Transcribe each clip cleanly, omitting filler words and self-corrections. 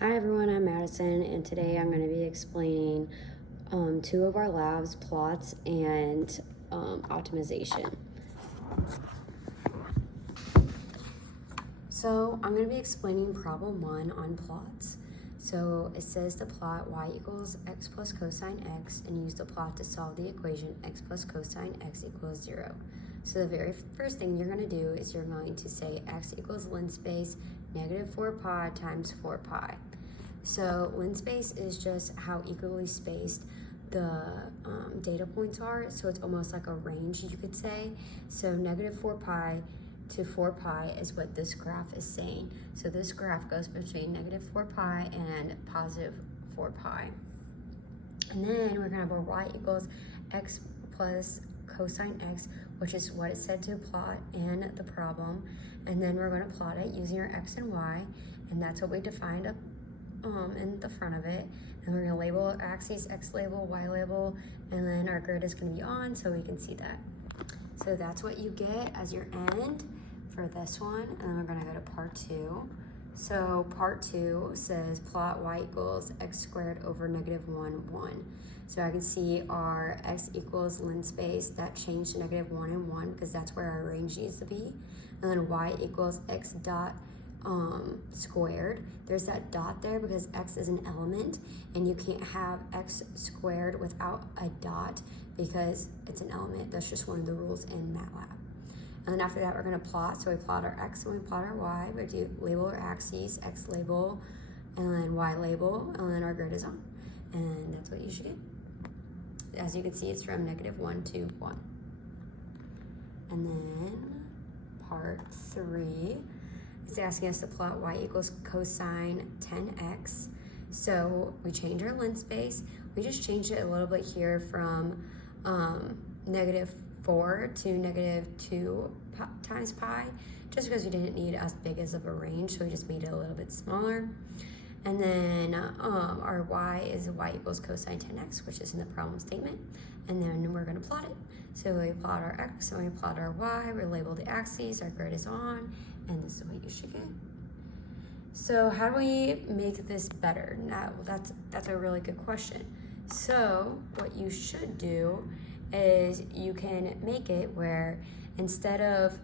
Hi everyone, I'm Madison, and today I'm going to be explaining two of our labs, plots and optimization. So I'm going to be explaining problem 1 on plots. So it says to plot y equals x plus cosine x and use the plot to solve the equation x plus cosine x equals 0. So the very first thing you're going to do is you're going to say x equals linspace negative 4 pi times 4 pi. So linspace is just how equally spaced the data points are. So it's almost like a range, you could say. So negative 4 pi to 4 pi is what this graph is saying. So this graph goes between negative 4 pi and positive 4 pi. And then we're gonna have a y equals x plus cosine x, which is what it said to plot in the problem. And then we're gonna plot it using our x and y, and that's what we defined up in the front of it. And we're gonna label our axes, x label, y label, and then our grid is gonna be on so we can see that. So that's what you get as your end for this one. And then we're gonna go to part 2. So part 2 says plot y equals x squared over negative 1, 1. So I can see our x equals linspace, that changed to negative 1 and 1 because that's where our range needs to be. And then y equals x dot squared. There's that dot there because x is an element and you can't have x squared without a dot because it's an element. That's just one of the rules in MATLAB. And then after that, we're gonna plot. So we plot our x and we plot our y. We do label our axes, x label, and then y label, and then our grid is on. And that's what you should get. As you can see, it's from negative 1 to 1. And then part 3, it's asking us to plot y equals cosine 10x. So we change our linspace. We just changed it a little bit here from negative 4 to negative 2 times pi, just because we didn't need as big as of a range, so we just made it a little bit smaller. And then our y is y equals cosine 10x, which is in the problem statement. And then we're gonna plot it. So we plot our x and we plot our y, we label the axes, our grid is on, and this is what you should get. So how do we make this better? Now, that's a really good question. So what you should do is you can make it where instead of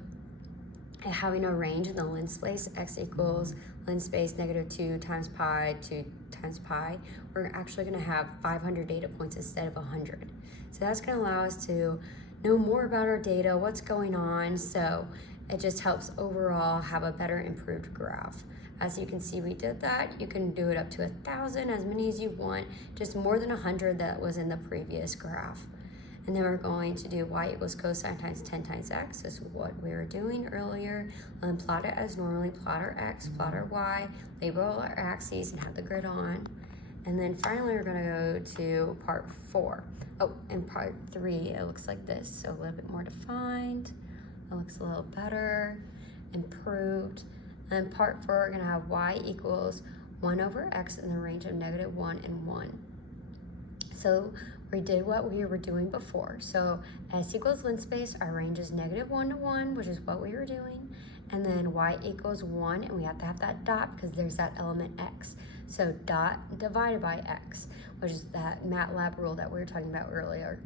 having a range in the linspace, x equals linspace negative 2 times pi, 2 times pi, we're actually gonna have 500 data points instead of 100. So that's gonna allow us to know more about our data, what's going on, so it just helps overall have a better improved graph. As you can see, we did that. You can do it up to 1,000, as many as you want, just more than 100 that was in the previous graph. And then we're going to do y equals cosine times 10 times x. This is what we were doing earlier. And plot it as normally, plot our x, plot our y, label our axes, and have the grid on. And then finally, we're gonna go to part 4. Oh, and part 3, it looks like this. So a little bit more defined. It looks a little better, improved. And part 4, we're gonna have y equals 1 over x in the range of negative 1 and 1. So we did what we were doing before. So s equals linspace, our range is negative 1 to 1, which is what we were doing. And then y equals 1, and we have to have that dot because there's that element x. So dot divided by x, which is that MATLAB rule that we were talking about earlier.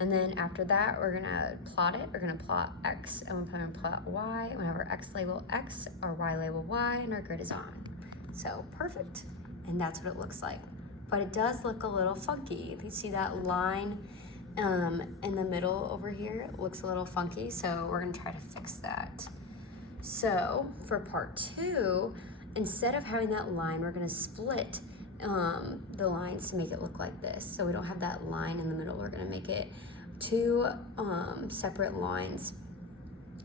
And then after that, we're gonna plot it. We're gonna plot x, and we're gonna plot y, and we have our x label x, our y label y, and our grid is on. So perfect, and that's what it looks like. But it does look a little funky. If you see that line in the middle over here, it looks a little funky, so we're gonna try to fix that. So for part 2, instead of having that line, we're gonna split the lines to make it look like this. So we don't have that line in the middle. We're gonna make it 2 separate lines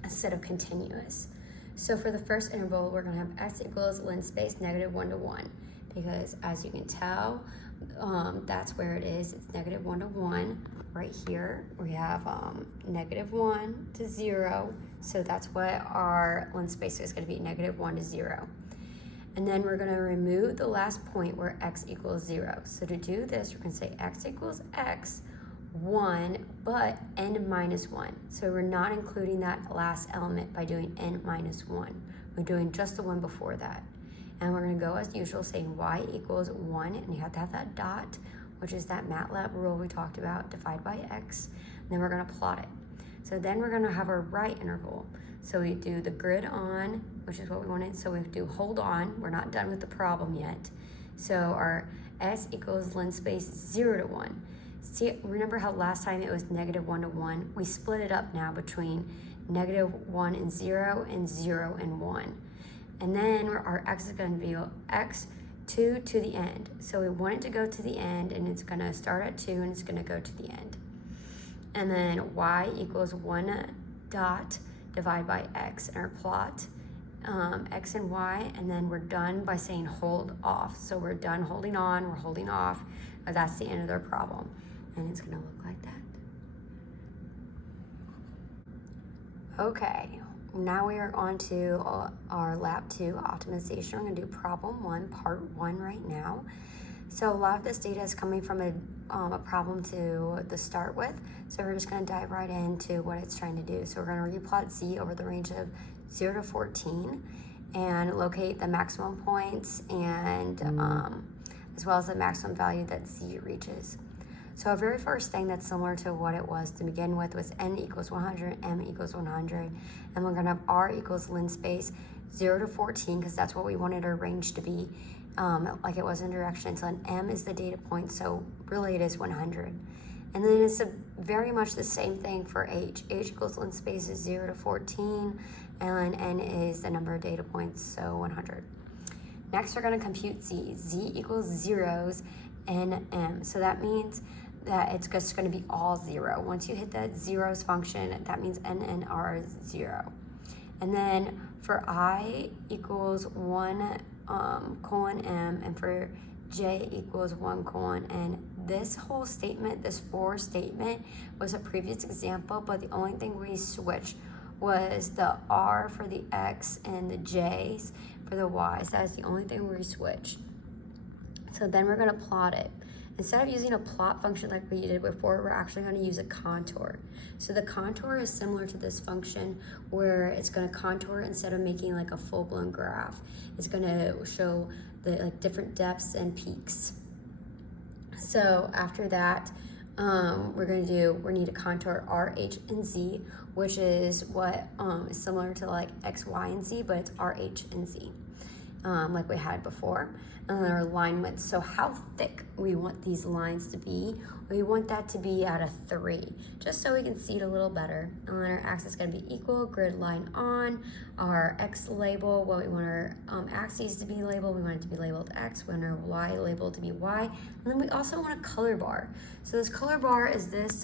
instead of continuous. So for the first interval, we're gonna have s equals linspace negative 1 to 1, because as you can tell, that's where it is. It's negative 1 to 1. Right here, we have negative 1 to 0. So that's what our linspace is gonna be, negative 1 to 0. And then we're gonna remove the last point where x equals 0. So to do this, we're gonna say x equals x, 1, but n minus 1. So we're not including that last element by doing n minus 1. We're doing just the one before that. And we're going to go as usual, saying y equals 1, and you have to have that dot, which is that MATLAB rule we talked about, divide by x, and then we're going to plot it. So then we're going to have our right interval. So we do the grid on, which is what we wanted. So we do hold on. We're not done with the problem yet. So our s equals linspace 0 to 1. See, remember how last time it was -1 to 1? We split it up now between -1 and 0 and 0 and 1. And then our x is going to be x2 to the end. So we want it to go to the end, and it's going to start at 2 and it's going to go to the end. And then y equals 1 dot divide by x, and our plot x and y, and then we're done by saying hold off. So we're done holding on, we're holding off. That's the end of their problem, and it's going to look like that. Okay, now we are on to our lab 2 optimization. We're going to do problem 1, part 1 right now. So a lot of this data is coming from a problem to start with. So we're just going to dive right into what it's trying to do. So we're going to replot z over the range of 0 to 14 and locate the maximum points and as well as the maximum value that z reaches. So our very first thing that's similar to what it was to begin with was n equals 100, m equals 100, and we're going to have r equals linspace 0 to 14 because that's what we wanted our range to be. Like it was in direction, so an m is the data point, so really it is 100. And then it's very much the same thing for h. H equals linspace is 0 to 14, and n is the number of data points, so 100. Next, we're going to compute z. Z equals zeros, n, m. So that means that it's just going to be all 0. Once you hit that zeros function, that means n and r is 0. And then for I equals 1 colon m, and for j equals 1 colon n. This whole statement, this for statement, was a previous example, but the only thing we switched was the r for the x and the j's for the y's. That is the only thing we switched. So then we're going to plot it. Instead of using a plot function like we did before, we're actually going to use a contour. So the contour is similar to this function where it's going to contour instead of making like a full-blown graph. It's going to show the different depths and peaks. So after that, we need to contour r, h, and z, which is what is similar to like x, y, and z, but it's r, h, and z. Like we had before. And then our line width. So how thick we want these lines to be. We want that to be at a 3, just so we can see it a little better. And then our axis is going to be equal, grid line on, our x label, what we want our axes to be labeled. We want it to be labeled x, we want our y labeled to be y. And then we also want a color bar. So this color bar is this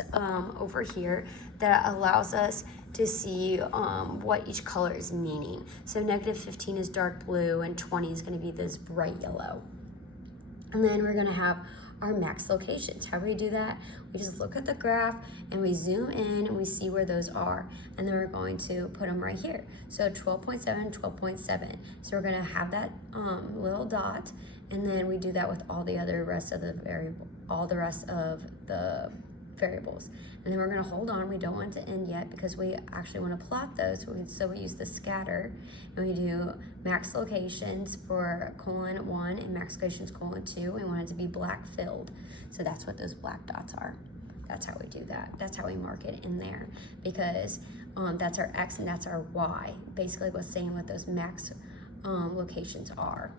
over here that allows us to see what each color is meaning. So -15 is dark blue and 20 is going to be this bright yellow. And then we're going to have our max locations. How do we do that? We just look at the graph and we zoom in and we see where those are. And then we're going to put them right here. So 12.7, 12.7. So we're going to have that little dot, and then we do that with all the rest of the variables. And then we're going to hold on. We don't want it to end yet because we actually want to plot those. So we use the scatter, and we do max locations for :1 and max locations :2. We want it to be black filled. So that's what those black dots are. That's how we do that. That's how we mark it in there, because that's our x and that's our y. Basically what's saying what those max locations are.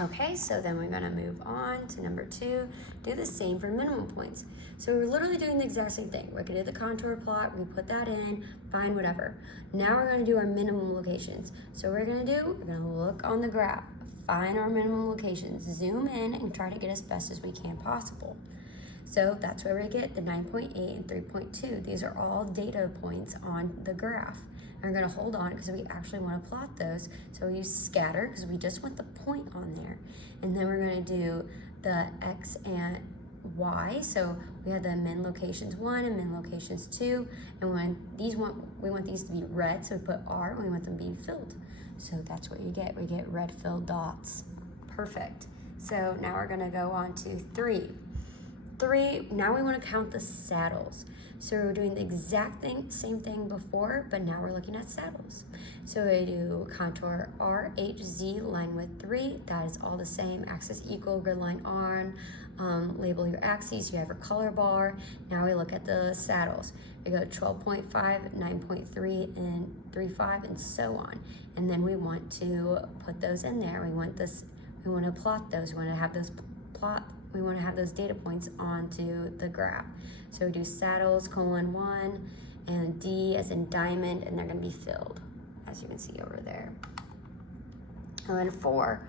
Okay, so then we're gonna move on to number 2, do the same for minimum points. So we're literally doing the exact same thing. We're gonna do the contour plot, we put that in, fine, whatever. Now we're gonna do our minimum locations. So what we're gonna look on the graph, find our minimum locations, zoom in, and try to get as best as we can possible. So that's where we get the 9.8 and 3.2. These are all data points on the graph. And we're going to hold on because we actually want to plot those. So we use scatter because we just want the point on there. And then we're going to do the x and y. So we have the min locations 1 and min locations 2. And we want these to be red, so we put r, and we want them to be filled. So that's what you get. We get red filled dots. Perfect. So now we're going to go on to 3. Now we want to count the saddles. So we're doing the exact same thing before, but now we're looking at saddles. So we do contour RHZ, line width 3. That is all the same. Axis equal, grid line on. Label your axes. You have your color bar. Now we look at the saddles. We go 12.5, 9.3, and 3.5, and so on. And then we want to put those in there. We want to plot those. We want to have those we want to have those data points onto the graph. So we do saddles, :1, and D as in diamond, and they're going to be filled, as you can see over there. And then 4,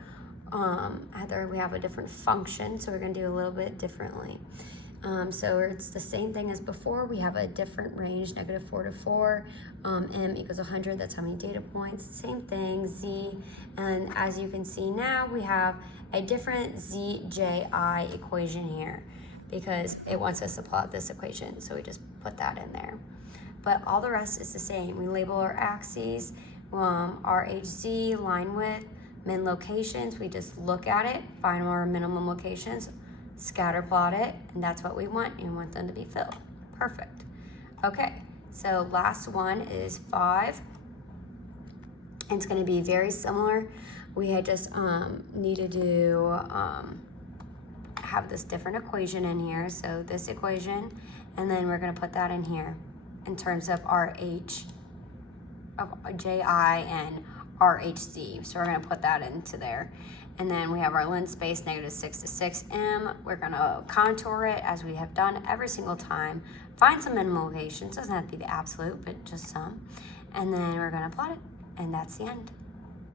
Heather, we have a different function, so we're going to do a little bit differently. So it's the same thing as before. We have a different range, -4 to 4, M equals 100, that's how many data points. Same thing, Z, and as you can see now, we have a different ZJI equation here because it wants us to plot this equation, so we just put that in there. But all the rest is the same. We label our axes, RHZ, line width, min locations, we just look at it, find our minimum locations, scatter plot it, and that's what we want. You want them to be filled. Perfect. Okay, so last one is 5. It's going to be very similar. We had just needed to have this different equation in here. So this equation, and then we're going to put that in here in terms of RH, of JI and RHC. So we're going to put that into there. And then we have our lens space, -6 to 6M. We're gonna contour it as we have done every single time. Find some minimum locations, doesn't have to be the absolute, but just some. And then we're gonna plot it, and that's the end.